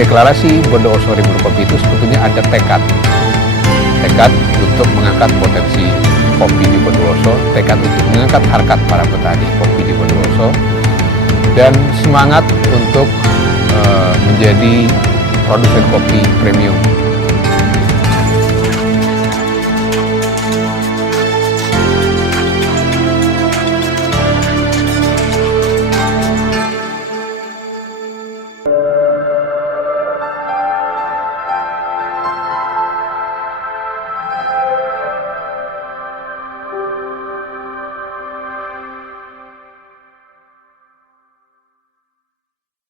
deklarasi Bondowoso Rimba Kopi itu sebetulnya ada tekad untuk mengangkat potensi kopi di Bondowoso, tekad untuk mengangkat harkat para petani kopi di Bondowoso, dan semangat untuk menjadi produsen kopi premium.